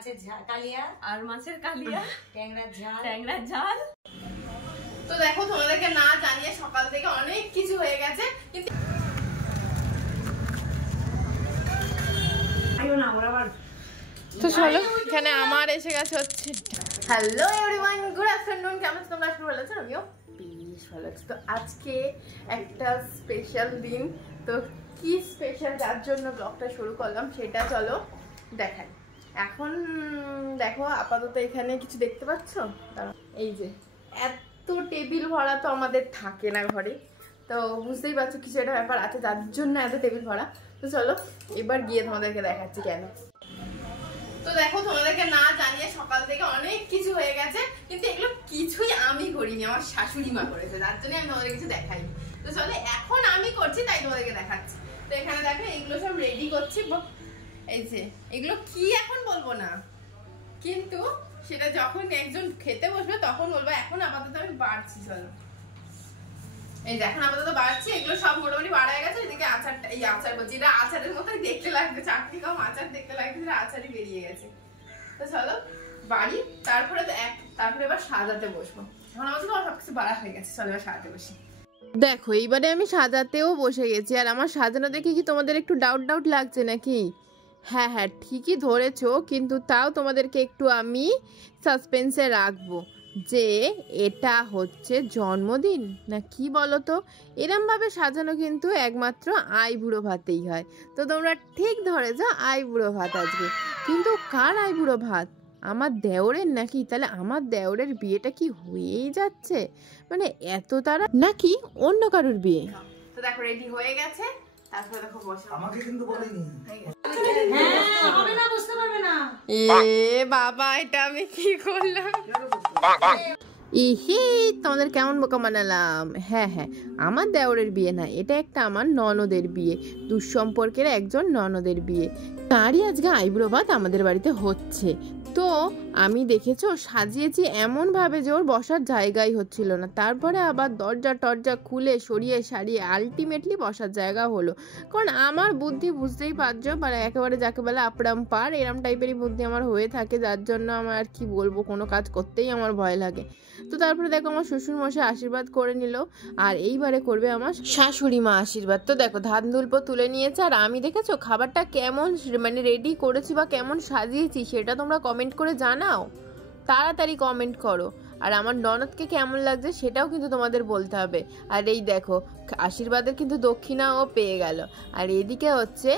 মাছের কালিয়া আর মাছের কালিয়া, ট্যাংরার ঝাল। তো দেখো তোমাদেরকে না জানিয়ে সকাল থেকে অনেক কিছু হয়ে গেছে, কিন্তু তো চলো এখানে আমার এসে গেছে হচ্ছে। Hello everyone, good afternoon. কেমন তোমরা? আজকে ভালো আছো? আমিও বেশ ভালো আছি। তো আজকে একটা স্পেশাল দিন। তো কি স্পেশাল, যার জন্য ব্লগটা শুরু করলাম সেটা চলো দেখাই। এখন দেখো আপাতত এখানে কিছু দেখতে পাচ্ছ? এই যে এত টেবিল ভরা তো আমাদের থাকে না ঘরে, তো বুঝতেই পারছো কিছু একটা ব্যাপার আছে যার জন্য এত টেবিল ভরা। তো চলো এবার গিয়ে তোমাদেরকে দেখাচ্ছি কেন। তো দেখো তোমাদেরকে না জানিয়ে সকাল থেকে অনেক কিছু হয়ে গেছে, কিন্তু এগুলো কিছুই আমি করিনি, আমার শাশুড়ি মা করেছে, যার জন্য আমি তোমাদের কিছু দেখাই। তো চলো এখন আমি করছি তাই তোমাদেরকে দেখাচ্ছি। তো এখানে দেখো এগুলো সব রেডি করছি। এই যে এগুলো কি এখন বলবো না, কিন্তু সেটা যখন একজন খেতে বসবে তখন বলবো। এখন আপাতত আমি বাড়ছি। চলো এই যে এখন আপাতত বাড়ছি, এগুলো সব মোটামুটি বাড়া হয়ে গেছে। এদিকে আচারটা, এই আচার বলছি, এটা আচারের মতো দেখতে লাগবে, চাটনি কম আচার দেখতে লাগবে, সেটা আচারই বেরিয়ে গেছে। তো চলো বাড়ি, তারপরে এবার সাজাতে বসবো। এখন আমাদের সবকিছু বাড়া হয়ে গেছে, চলো এবার সাজাতে বসি। দেখো এইবারে আমি সাজাতেও বসে গেছি, আর আমার সাজানো দেখে কি তোমাদের একটু ডাউট লাগছে নাকি? হ্যাঁ হ্যাঁ ঠিকই ধরেছো, কিন্তু তাও তোমাদেরকে একটু আমি সাসপেন্সে রাখবো যে এটা হচ্ছে জন্মদিন না কি বলো তো। এরমভাবে সাজানো কিন্তু একমাত্র আইবুড়ো ভাতেই হয়। তো তোমরা ঠিক ধরেছো, আইবুড়ো ভাত আজকে। কিন্তু কার আইবুড়ো ভাত? আমার দেওরের নাকি? তাহলে আমার দেওরের বিয়েটা কি হয়েই যাচ্ছে, মানে এত তারা, নাকি অন্য কারোর বিয়ে? তো দেখো রেডি হয়ে গেছে, তারপর দেখো বসে। আমাকে কিন্তু বলেনি। হ্যাঁ হবে না, বুঝতে পারবে না। এ বাবা, এটা আমি কি করলাম? ইহি, তোমাদের কেমন বোকা বানালাম। হ্যাঁ হ্যাঁ, আমার দেওরের বিয়ে না, এটা একটা আমার ননদের বিয়ে, দুঃসম্পর্কের একজন ননদের বিয়ে। তারই আজকে আইবুড়ো ভাত আমাদের বাড়িতে হচ্ছে। তো আমি দেখেছো সাজিয়েছি এমন ভাবে যে ওর বসার জায়গাই হচ্ছিল না, তারপরে আবার দরজা টরজা খুলে সরিয়ে সারিয়ে আলটিমেটলি বসার জায়গা হলো। কারণ আমার বুদ্ধি বুঝতেই পারছো, মানে একেবারে যাকে বলে আপরাম পার, এরম টাইপেরই বুদ্ধি আমার হয়ে থাকে, যার জন্য আমার আর কি বলবো, কোনো কাজ করতেই আমার ভয় লাগে। তো তারপরে দেখো আমার শ্বশুর মশাই আশীর্বাদ করে নিল, আর এইবারে করবে আমার শাশুড়ি মা আশীর্বাদ। তো দেখো ধান দুল্প তুলে নিয়েছে, আর আমি দেখেছো খাবারটা কেমন মানে রেডি করেছি বা কেমন সাজিয়েছি সেটা তোমরা কমেন্ট করে জানাও, তাড়াতাড়ি কমেন্ট করো। আর আমার ননদকে কেমন লাগছে সেটাও কিন্তু তোমাদের বলতে হবে। আর এই দেখো আশীর্বাদের কিন্তু দক্ষিণাও পেয়ে গেল, আর এদিকে হচ্ছে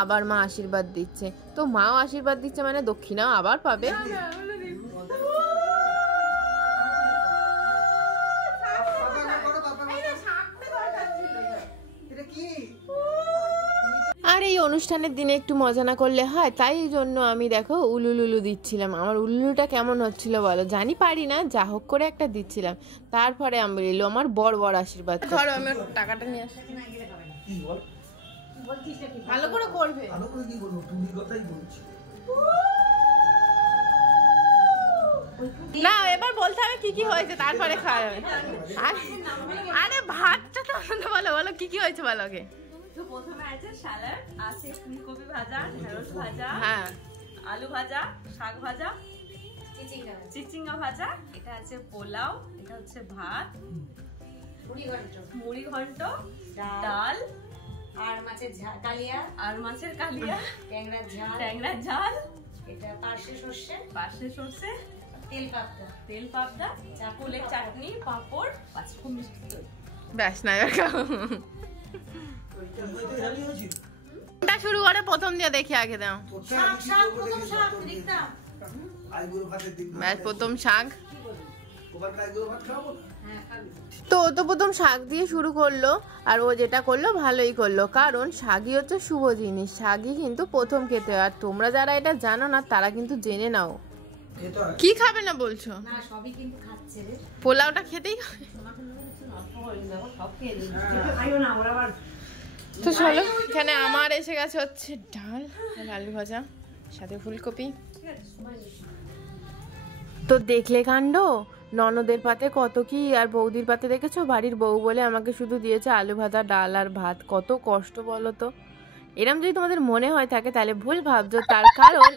আবার মা আশীর্বাদ দিচ্ছে। তো মাও আশীর্বাদ দিচ্ছে মানে দক্ষিণাও আবার পাবে। আর এই অনুষ্ঠানের দিনে একটু মজা না করলে হয়, তাই জন্য আমি দেখো উলুলুলু দিচ্ছিলাম। আমার উলুলুটা কেমন হচ্ছিল বলো? জানি পারি না, যা হোক করে একটা দিচ্ছিলাম। তারপরে আমি এলো আমার বড় বড় আশীর্বাদ। ধরো আমি টাকাটা নিয়ে আসি। ভালো করে করবে। না এবার বলতে হবে কি কি হয়েছে, তারপরে খাওয়া যাবে। আরে ভাতটা তো বলো, বলো কি কি হয়েছে বলো আগে। তো প্রথমে আছে স্যালাড, আছে ফুলকপি ভাজা, ঢেঁড়স ভাজা, হ্যাঁ আলু ভাজা, শাক ভাজা, চিচিঙ্গা ভাজা, এটা আছে পোলাও, এটা হচ্ছে ভাত, মুড়ি ঘন্ট, ডাল, আর মাছের কালিয়া, ট্যাংরার ঝাল, এটা পার্শে সর্ষে, তেল পাবদা, ফুলের চাটনি, পাঁপড়, পাঁচফোড়ন মিষ্টি দই। ব্যাস না শুরু করে প্রথম দিয়ে দেখি আগে দাও। প্রথম শাক, তো ও তো প্রথম শাক দিয়ে শুরু করলো, আর ও যেটা করলো ভালোই করলো, কারণ শাকই হচ্ছে শুভ জিনিস, শাকই কিন্তু প্রথম খেতে হয়। আর তোমরা যারা এটা জানো না তারা কিন্তু জেনে নাও। কি খাবে না বলছো? পোলাওটা খেতেই তো চলো এখানে আমার এসে গেছে হচ্ছে ডাল আর আলু ভাজা, সাথে ফুলকপি। তো দেখলে কাণ্ড, ননদের পাতে কত কি, আর বৌদির পাতে দেখেছো, বাড়ির বউ বলে আমাকে শুধু দিয়েছে আলু ভাজা, ডাল আর ভাত। কত কষ্ট বলো তো। এরম যদি তোমাদের মনে হয় থাকে তাহলে ভুল ভাবছো, তার কারণ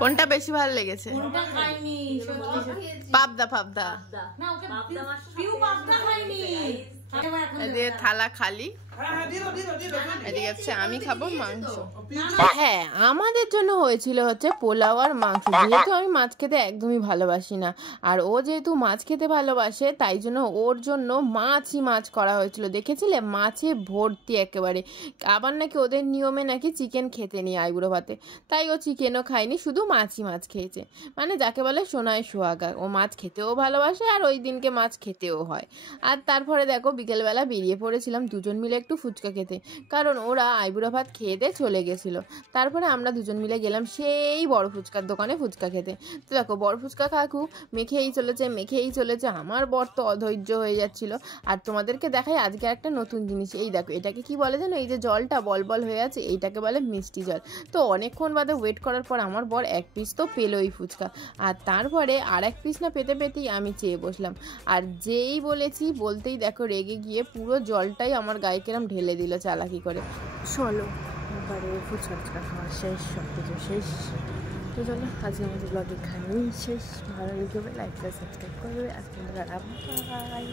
কোনটা বেশি ভালো লেগেছে? কোনটা খাইনি পাবদা পাবদা না ওকে পিউ পাবদা খাইনি এদিকে থালা খালি, এদিকে হচ্ছে আমি খাবো মাংস। হ্যাঁ, আমাদের জন্য হয়েছিল হচ্ছে পোলাও আর মাংস, যেহেতু আমি মাছ খেতে একদমই ভালোবাসি না, আর ও যেহেতু মাছ খেতে ভালোবাসে তাই জন্য ওর জন্য মাছই মাছ করা হয়েছিল। দেখেছিলে মাছে ভর্তি একেবারে। আবার নাকি ওদের নিয়মে নাকি চিকেন খেতে নেই আইবুড়ো ভাতে, তাই ও চিকেনও খায়নি, শুধু মাছই মাছ খেয়েছে। মানে যাকে বলে সোনায় সোহাগা, ও মাছ খেতেও ভালোবাসে আর ওই দিনকে মাছ খেতেও হয়। আর তারপরে দেখো বিকেলবেলা বেরিয়ে পড়েছিলাম দুজন মিলে একটু ফুচকা খেতে, কারণ ওরা আইবুড়ো ভাত খেয়ে দিয়ে চলে গেছিলো। তারপরে আমরা দুজন মিলে গেলাম সেই বড় ফুচকার দোকানে ফুচকা খেতে। তো দেখো বড় ফুচকা কাকু মেখেই চলেছে, আমার বর তো অধৈর্য হয়ে যাচ্ছিল। আর তোমাদেরকে দেখাই আজকে একটা নতুন জিনিস, এই দেখো এটাকে কি বলে জানো, এই যে জলটা বল বল হয়ে আছে এইটাকে বলে মিষ্টি জল। তো অনেকক্ষণ বাদে ওয়েট করার পর আমার বর এক পিস তো পেলোই ফুচকা, আর তারপরে আর এক পিস না পেতেই আমি চেয়ে বসলাম। আর যেই বলেছি বলতেই দেখো রেগে গিয়ে পুরো জলটাই আমার গায়ে কেরম ঢেলে দিল চালাকি করে। চলো এবারে ফুচকা খাওয়া শেষ, সব কিছু শেষ। তো চলো আজকের মতো ব্লগে খাই শেষ। ভালো লাগবে লাইক সাবস্ক্রাইব করবে। আজকে বাই।